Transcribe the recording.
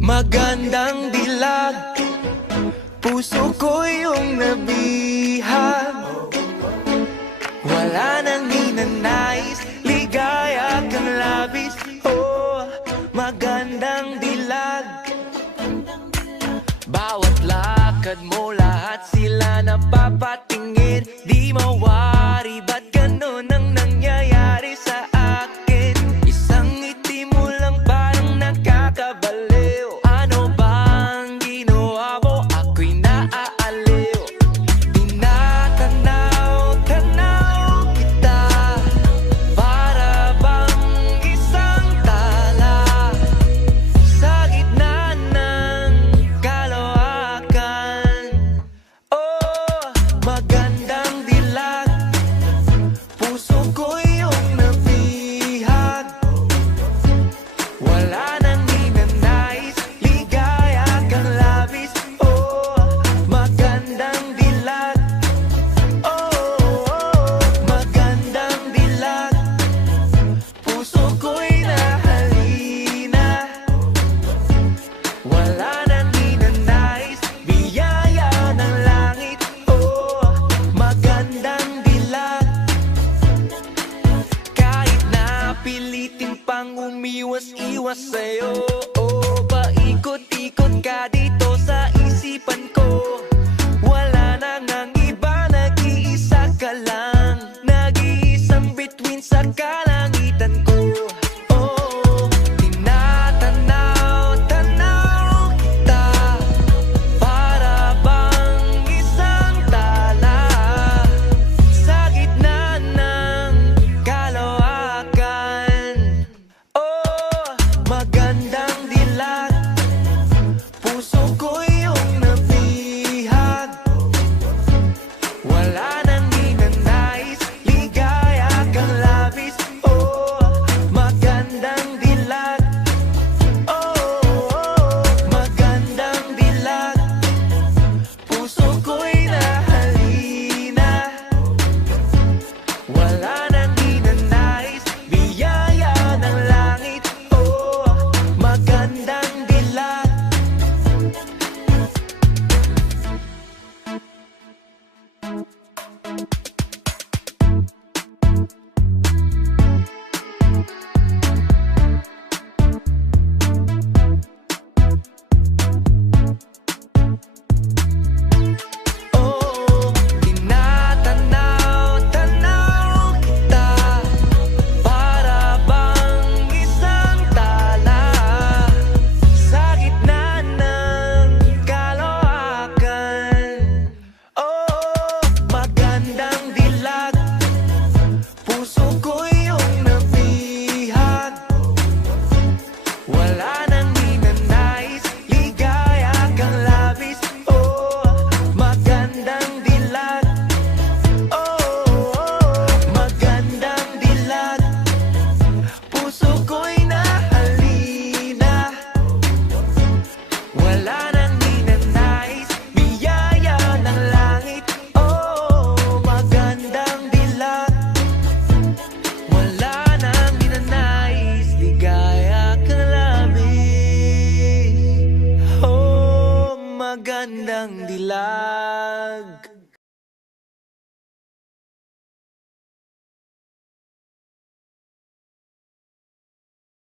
Magandang dilag, puso ko yung nabihag. Wala nang ninanais, ligaya kang labis. Oh, magandang dilag. Bawat lakad mo, lahat sila napapatingin. Di mawari, ba't ganun ang nangyayari sa akin? Isang ngiti mo lang parang nakakabaliw. Ano bang ginawa mo? Ako'y naaaliw. Tinatanaw-tanaw kita, para bang isang tala sa gitna ng kalawakan. Oh, magandang dilag, puso ko yung nabihag. Wala nang ninanais, ligaya kang labis. Oh, magandang dilag. Oh, magandang dilag, puso ko'y nahalina. Wala nang ninanais, biyaya ng langit. Oh, magandang dilag. Kahit na pilitin pang umiwas-iwas sa'yo, oh, paikot-ikot ka dito sa isipan ko. Wala nang ang iba, nag-iisa ka lang. Nag-iisang bituin sa kala